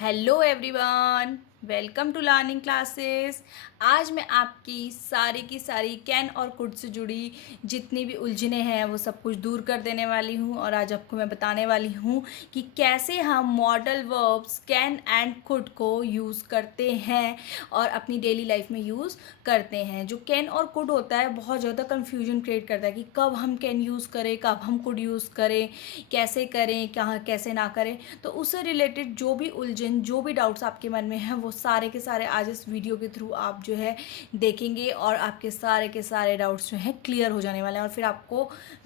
Hello everyone, welcome to learning classes. आज मैं आपकी सारी की सारी कैन और कुड से जुड़ी जितनी भी उलझने हैं वो सब कुछ दूर कर देने वाली हूँ। और आज आपको मैं बताने वाली हूँ कि कैसे हम modal verbs can and could को यूज़ करते हैं और अपनी डेली लाइफ में यूज़ करते हैं। जो कैन और कुड होता है बहुत ज़्यादा कन्फ्यूजन क्रिएट करता है कि कब हम कैन यूज़ करें, कब हम कुड यूज़ करें, कहाँ कैसे ना करें। तो उससे रिलेटेड जो भी उलझन, जो भी डाउट्स आपके मन में हैं वो सारे के सारे आज इस वीडियो के थ्रू आप जो है देखेंगे और आपके सारे के सारे डाउट्स जो हैं क्लियर हो जाने वाले हैं और फिर आपको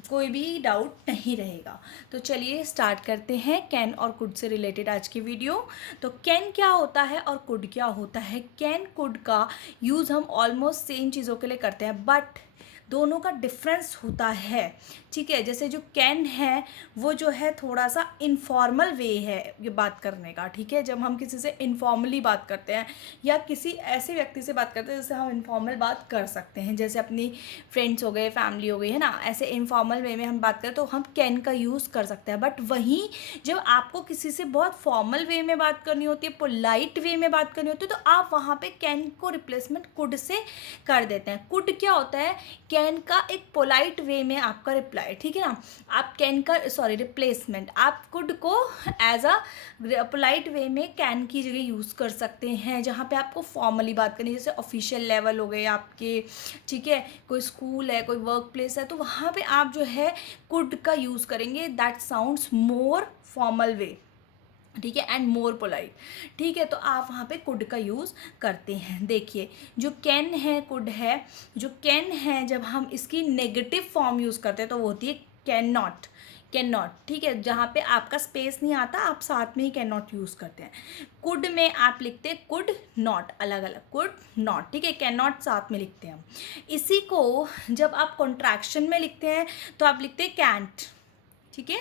कोई भी डाउट नहीं रहेगा। तो चलिए स्टार्ट करते हैं कैन और कुड से रिलेटेड आज की वीडियो। तो कैन क्या होता है और कुड क्या होता है। कैन कुड का यूज़ हम ऑलमोस्ट सेम चीज़ों के लिए करते हैं, बट दोनों का डिफरेंस होता है। ठीक है, जैसे जो कैन है वो जो है थोड़ा सा इनफॉर्मल वे है ये बात करने का। ठीक है, जब हम किसी से इनफॉर्मली बात करते हैं या किसी ऐसे व्यक्ति से बात करते हैं जिससे हम इनफॉर्मल बात कर सकते हैं, जैसे अपनी फ्रेंड्स हो गए, फैमिली हो गई, है ना, ऐसे इनफॉर्मल वे में हम बात करें तो हम कैन का यूज़ कर सकते हैं। बट वहीं जब आपको किसी से बहुत फॉर्मल वे में बात करनी होती है, पोलाइट वे में बात करनी होती है, तो आप वहाँ पे कैन को रिप्लेसमेंट कुड से कर देते हैं। कुड क्या होता है, कैन का एक पोलाइट वे में आपका रिप्लाई। ठीक है ना, आप कैन का रिप्लेसमेंट आप कुड को एज अ पोलाइट वे में कैन की जगह यूज़ कर सकते हैं, जहाँ पे आपको फॉर्मली बात करनी है, जैसे ऑफिशियल लेवल हो गए आपके। ठीक है, कोई स्कूल है, कोई वर्क प्लेस है, तो वहाँ पे आप जो है कुड का यूज़ करेंगे। That sounds more formal way, ठीक है, एंड मोर पोलाइट। ठीक है, तो आप वहाँ पे कुड का यूज़ करते हैं। देखिए, जो कैन है, कुड है। जो कैन है जब हम इसकी नेगेटिव फॉर्म यूज़ करते हैं तो वो होती है कैन नॉट। कैन नॉट, ठीक है, जहाँ पे आपका स्पेस नहीं आता आप साथ में ही कैन नॉट यूज़ करते हैं। कुड में आप लिखते हैं कुड नॉट, अलग अलग, कुड नॉट। ठीक है, कैन नॉट साथ में लिखते हैं हम। इसी को जब आप कॉन्ट्रैक्शन में लिखते हैं तो आप लिखते हैं कैंट। ठीक है,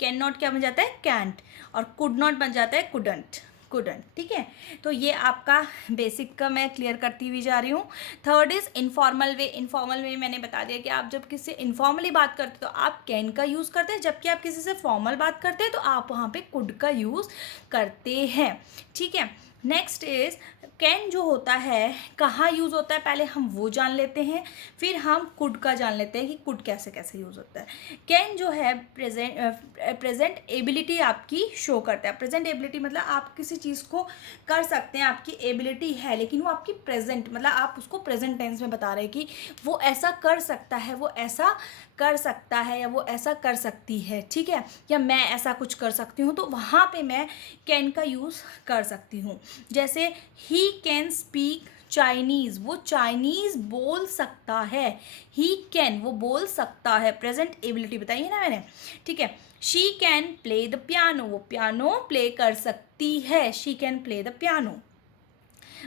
कैन नॉट क्या बन जाता है, कैंट, और कुड नॉट बन जाता है कुडंट। कुडंट, ठीक है। तो ये आपका बेसिक का मैं क्लियर करती हुई जा रही हूँ। Third is informal way. Informal वे मैंने बता दिया कि आप जब किसी से इनफॉर्मली बात करते हो तो आप कैन का यूज़ करते हैं, जबकि आप किसी से फॉर्मल बात करते हैं तो आप वहाँ पे कुड का यूज़ करते हैं। ठीक है, नेक्स्ट इज कैन जो होता है कहाँ यूज़ होता है, पहले हम वो जान लेते हैं, फिर हम कुड का जान लेते हैं कि कुड कैसे कैसे यूज़ होता है। कैन जो है प्रेजेंट एबिलिटी आपकी शो करता है। प्रेजेंट एबिलिटी मतलब आप किसी चीज़ को कर सकते हैं, आपकी एबिलिटी है, लेकिन वो आपकी प्रेजेंट मतलब आप उसको प्रेजेंट टेंस में बता रहे हैं कि वो ऐसा कर सकता है, वो ऐसा कर सकता है, या वो ऐसा कर सकती है। ठीक है, या मैं ऐसा कुछ कर सकती हूँ, तो वहाँ पे मैं कैन का यूज़ कर सकती हूँ। जैसे ही कैन स्पीक चाइनीज़, वो चाइनीज़ बोल सकता है। ही कैन, वो बोल सकता है, प्रेजेंट एबिलिटी बताई है ना मैंने। ठीक है, she can play the piano, वो पियानो प्ले कर सकती है, she can play the piano.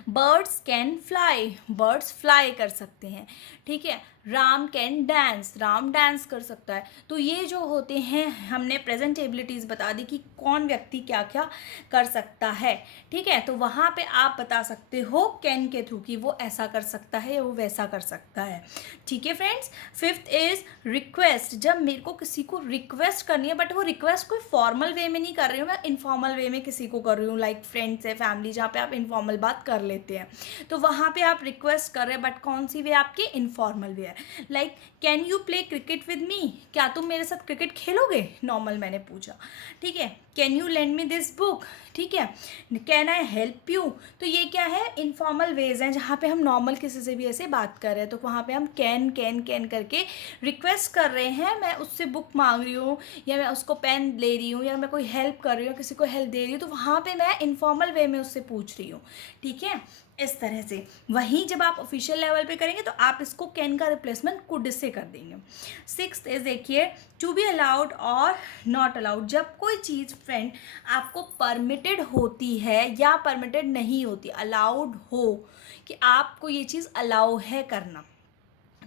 Birds can fly, birds fly कर सकते हैं। ठीक है, Ram can dance, Ram dance कर सकता है। तो ये जो होते हैं हमने प्रेजेंट एबिलिटीज़ बता दी कि कौन व्यक्ति क्या क्या कर सकता है। ठीक है, तो वहाँ पे आप बता सकते हो कैन के थ्रू कि वो ऐसा कर सकता है या वो वैसा कर सकता है। ठीक है फ्रेंड्स, फिफ्थ इज रिक्वेस्ट। जब मेरे को किसी को रिक्वेस्ट करनी है, बट वो रिक्वेस्ट कोई फॉर्मल वे में नहीं कर रही हूँ, मैं इनफॉर्मल वे में किसी को कर रही हूँ, लाइक फ्रेंड्स है, फैमिली, जहाँ पे आप इनफॉर्मल बात कर लेते हैं, तो वहाँ पे आप रिक्वेस्ट कर रहे हैं, बट कौन सी वे आपकी, इनफॉर्मल वे है। Like can you play cricket with me, क्या तुम मेरे साथ क्रिकेट खेलोगे, नॉर्मल मैंने पूछा। ठीक है, can you lend me this book, ठीक है, कैन आई हेल्प यू। तो ये क्या है, इनफॉर्मल वेज हैं जहाँ पे हम नॉर्मल किसी से भी ऐसे बात कर रहे हैं, तो वहाँ पे हम कैन कैन कैन करके रिक्वेस्ट कर रहे हैं, मैं उससे बुक मांग रही हूँ, या मैं उसको पेन ले रही हूँ, या मैं कोई हेल्प कर रही हूँ, किसी को हेल्प दे रही हूँ, तो वहाँ पे मैं इनफॉर्मल वे में उससे पूछ रही हूँ। ठीक है, इस तरह से। वहीं जब आप ऑफिशियल लेवल पे करेंगे तो आप इसको कैन का रिप्लेसमेंट कुड से कर देंगे। सिक्स्थ इज देखिए, टू बी अलाउड और नॉट अलाउड। जब कोई चीज़ फ्रेंड आपको परमिटेड होती है या परमिटेड नहीं होती, अलाउड हो कि आपको ये चीज़ अलाउ है करना,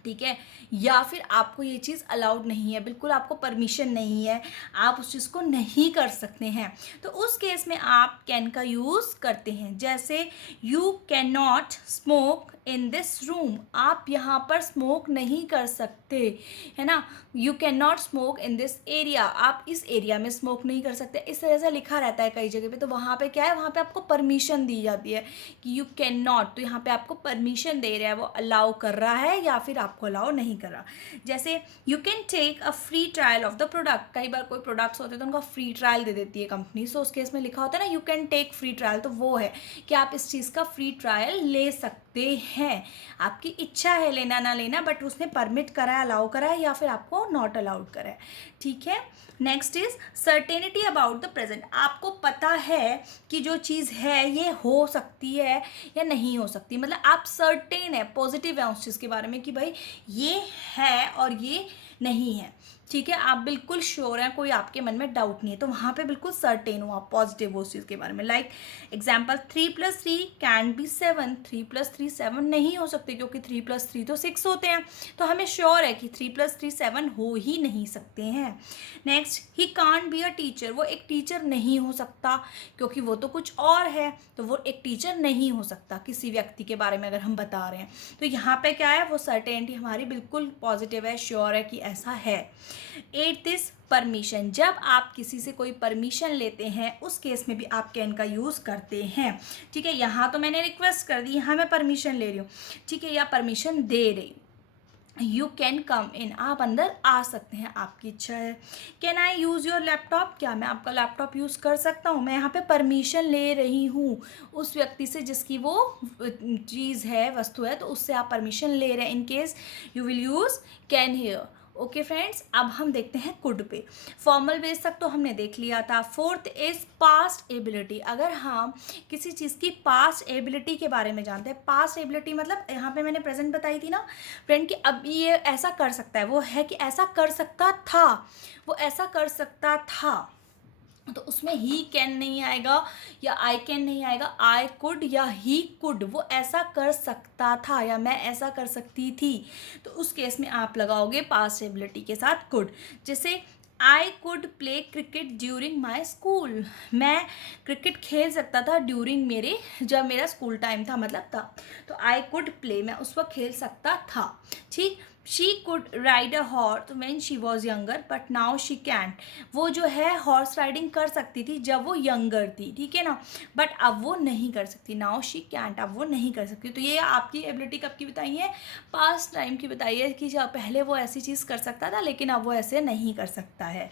ठीक है, या फिर आपको ये चीज़ अलाउड नहीं है, बिल्कुल आपको परमिशन नहीं है, आप उस चीज़ को नहीं कर सकते हैं, तो उस केस में आप कैन का यूज़ करते हैं। जैसे you can not smoke in this room, आप यहाँ पर स्मोक नहीं कर सकते, है ना। You can not smoke in this area, आप इस एरिया में स्मोक नहीं कर सकते, इस तरह से लिखा रहता है कई जगह पे। तो वहाँ पे क्या है, वहाँ पे आपको परमिशन दी जाती है कि यू कैन नॉट, तो यहाँ पे आपको परमिशन दे रहा है, वो अलाउ कर रहा है या फिर आपको अलाउ नहीं कर रहा। जैसे you can take a free trial of the product, कई बार कोई प्रोडक्ट्स होते हैं तो उनका फ्री ट्रायल दे देती है कंपनी, सो उस केस में लिखा होता है ना you can take free trial, तो वो है कि आप इस चीज़ का फ्री ट्रायल ले सकते हैं, आपकी इच्छा है लेना ना लेना, बट उसने परमिट करा है, अलाउ करा है या फिर आपको नॉट अलाउड करा है, ठीक है। Next is certainty about the present, आपको पता है कि जो चीज़ है ये हो सकती है या नहीं हो सकती, मतलब आप सर्टेन है, पॉजिटिव है उस चीज़ के बारे में कि भाई ये है और ये नहीं है, ठीक है, आप बिल्कुल श्योर हैं, कोई आपके मन में डाउट नहीं है, तो वहाँ पे बिल्कुल सर्टेन हो आप, पॉजिटिव हो उस चीज़ के बारे में। लाइक एग्जाम्पल 3+3 कैन बी 7, 3+3 7 नहीं हो सकते क्योंकि 3+3 तो 6 होते हैं, तो हमें श्योर है कि 3+3 7 हो ही नहीं सकते हैं। Next, he can't be a teacher, वो एक टीचर नहीं हो सकता क्योंकि वो तो कुछ और है, तो वो एक टीचर नहीं हो सकता किसी व्यक्ति के बारे में अगर हम बता रहे हैं, तो यहाँ पे क्या है, वो सर्टेनिटी हमारी बिल्कुल पॉजिटिव है, श्योर है कि ऐसा है। 8th इज परमिशन, जब आप किसी से कोई परमिशन लेते हैं उस केस में भी आप कैन का यूज़ करते हैं, ठीक है। यहाँ तो मैंने रिक्वेस्ट कर दी, यहाँ मैं परमिशन ले रही हूँ, ठीक है, या परमिशन दे रही हूँ। यू कैन कम इन, आप अंदर आ सकते हैं, आपकी इच्छा है। Can I use your laptop, क्या मैं आपका लैपटॉप यूज़ कर सकता हूँ, मैं यहाँ पे परमिशन ले रही हूँ उस व्यक्ति से जिसकी वो चीज़ है, वस्तु है, तो उससे आप परमिशन ले रहे हैं। In case you will use can hear. Okay friends, अब हम देखते हैं कुड पे। फॉर्मल बेस तक तो हमने देख लिया था। 4th इज पास्ट एबिलिटी, अगर हम किसी चीज़ की पास्ट एबिलिटी के बारे में जानते हैं, पास्ट एबिलिटी मतलब यहाँ पे मैंने प्रेजेंट बताई थी ना फ्रेंड कि अब ये ऐसा कर सकता है, वो है कि ऐसा कर सकता था, वो ऐसा कर सकता था, तो उसमें ही कैन नहीं आएगा या आई कैन नहीं आएगा, आई कुड या ही कुड, वो ऐसा कर सकता था या मैं ऐसा कर सकती थी, तो उस केस में आप लगाओगे पास्ट एबिलिटी के साथ कुड। जैसे I could play cricket during my school, मैं क्रिकेट खेल सकता था ड्यूरिंग मेरे, जब मेरा स्कूल टाइम था मतलब था, तो आई कुड प्ले, मैं उस वक्त खेल सकता था, ठीक। She could ride a horse when she was younger but now she can't, वो जो है हॉर्स राइडिंग कर सकती थी जब वो यंगर थी, ठीक है ना, बट अब वो नहीं कर सकती, नाउ शी कैंट, अब वो नहीं कर सकती। तो ये आपकी एबिलिटी कब की बताई है, पास्ट टाइम की बताई है कि जब पहले वो ऐसी चीज़ कर सकता था लेकिन अब वो ऐसे नहीं कर सकता है।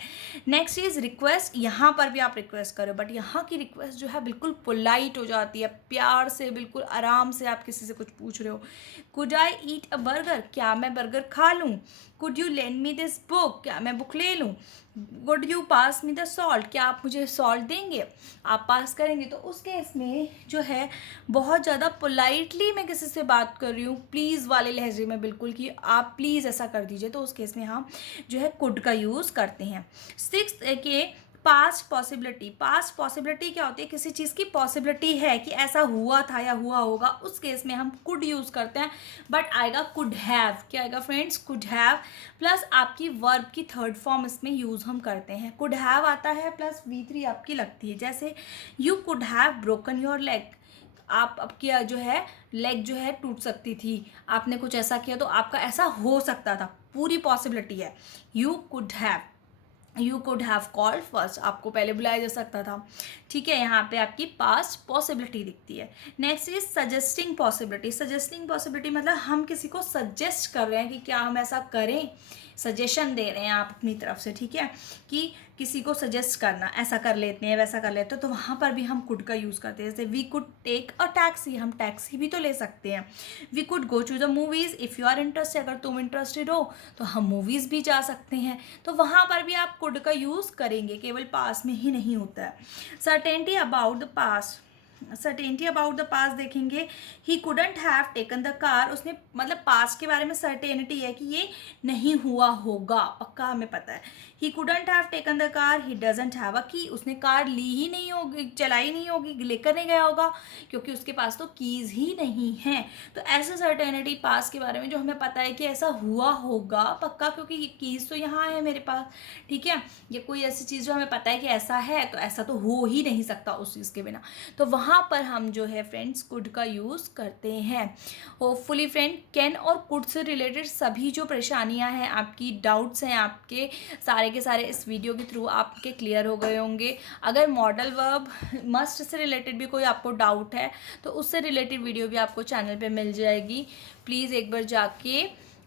नेक्स्ट इज रिक्वेस्ट, यहाँ पर भी आप रिक्वेस्ट करो, बट यहाँ की रिक्वेस्ट जो है बिल्कुल पोलाइट हो जाती है, प्यार से, बिल्कुल आराम से आप किसी से कुछ पूछ रहे हो। Could I eat a burger, क्या मैं बर्गर खा लूँ। Could you lend me this book, क्या मैं बुक ले लूँ। Would you pass me the salt, क्या आप मुझे सॉल्ट देंगे, आप पास करेंगे। तो उस केस में जो है बहुत ज़्यादा पोलाइटली मैं किसी से बात कर रही हूँ, प्लीज़ वाले लहजे में बिल्कुल, कि आप प्लीज़ ऐसा कर दीजिए, तो उस केस में हम जो है कुड का यूज़ करते हैं। 6th के पास्ट पॉसिबिलिटी, पास्ट पॉसिबिलिटी क्या होती है, किसी चीज़ की पॉसिबिलिटी है कि ऐसा हुआ था या हुआ होगा, उस केस में हम कुड यूज़ करते हैं, बट आएगा कुड हैव, क्या आएगा फ्रेंड्स, कुड हैव प्लस आपकी वर्ब की थर्ड फॉर्म इसमें यूज़ हम करते हैं। कुड हैव आता है प्लस V3 आपकी लगती है, जैसे you could have broken your leg, आप आपकी जो है लेग जो है टूट सकती थी, आपने कुछ ऐसा किया तो आपका ऐसा हो सकता था, पूरी पॉसिबिलिटी है। You could have called first, आपको पहले बुलाया जा सकता था, ठीक है, यहाँ पे आपकी पास्ट पॉसिबिलिटी दिखती है। Next is suggesting possibility, suggesting possibility मतलब हम किसी को सजेस्ट कर रहे हैं कि क्या हम ऐसा करें, सजेशन दे रहे हैं आप अपनी तरफ से, ठीक है, कि किसी को सजेस्ट करना, ऐसा कर लेते हैं वैसा कर लेते हैं, तो वहाँ पर भी हम कुड का यूज़ करते हैं। जैसे we could take a taxi, हम टैक्सी भी तो ले सकते हैं। We could go to the movies if you are interested, अगर तुम इंटरेस्टेड हो तो हम मूवीज़ भी जा सकते हैं, तो वहाँ पर भी आप कुड का यूज़ करेंगे, केवल पास में ही नहीं होता है। Certainty about the past, certainty about the past देखेंगे, he couldn't have taken the car, उसने मतलब पास्ट के बारे में सर्टेनिटी है कि ये नहीं हुआ होगा, पक्का हमें पता है। ही couldn't have taken the car, he doesn't have a की, उसने कार ली ही नहीं होगी, चलाई नहीं होगी, लेकर नहीं गया होगा क्योंकि उसके पास तो कीज़ ही नहीं हैं। तो ऐसे सर्टेनिटी पास्ट के बारे में जो हमें पता है कि ऐसा हुआ होगा पक्का, क्योंकि ये कीज़ तो यहाँ है मेरे पास, ठीक है, ये कोई ऐसी चीज़ जो हमें पता है कि ऐसा है, तो ऐसा तो हो ही नहीं सकता उस चीज़ के बिना, तो वहाँ वहाँ पर हम जो है फ्रेंड्स कुड का यूज़ करते हैं। होपफुली फ्रेंड कैन और कुड से रिलेटेड सभी जो परेशानियाँ हैं, आपकी डाउट्स हैं, आपके सारे के सारे इस वीडियो के थ्रू आपके क्लियर हो गए होंगे। अगर modal verb must say related भी कोई आपको डाउट है तो उससे रिलेटेड वीडियो भी आपको चैनल पे मिल जाएगी। प्लीज़ एक बार जाके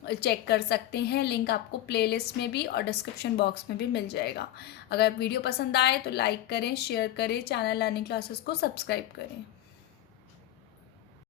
चेक कर सकते हैं, लिंक आपको प्लेलिस्ट में भी और डिस्क्रिप्शन बॉक्स में भी मिल जाएगा। अगर वीडियो पसंद आए तो लाइक करें, शेयर करें, चैनल लर्निंग क्लासेस को सब्सक्राइब करें।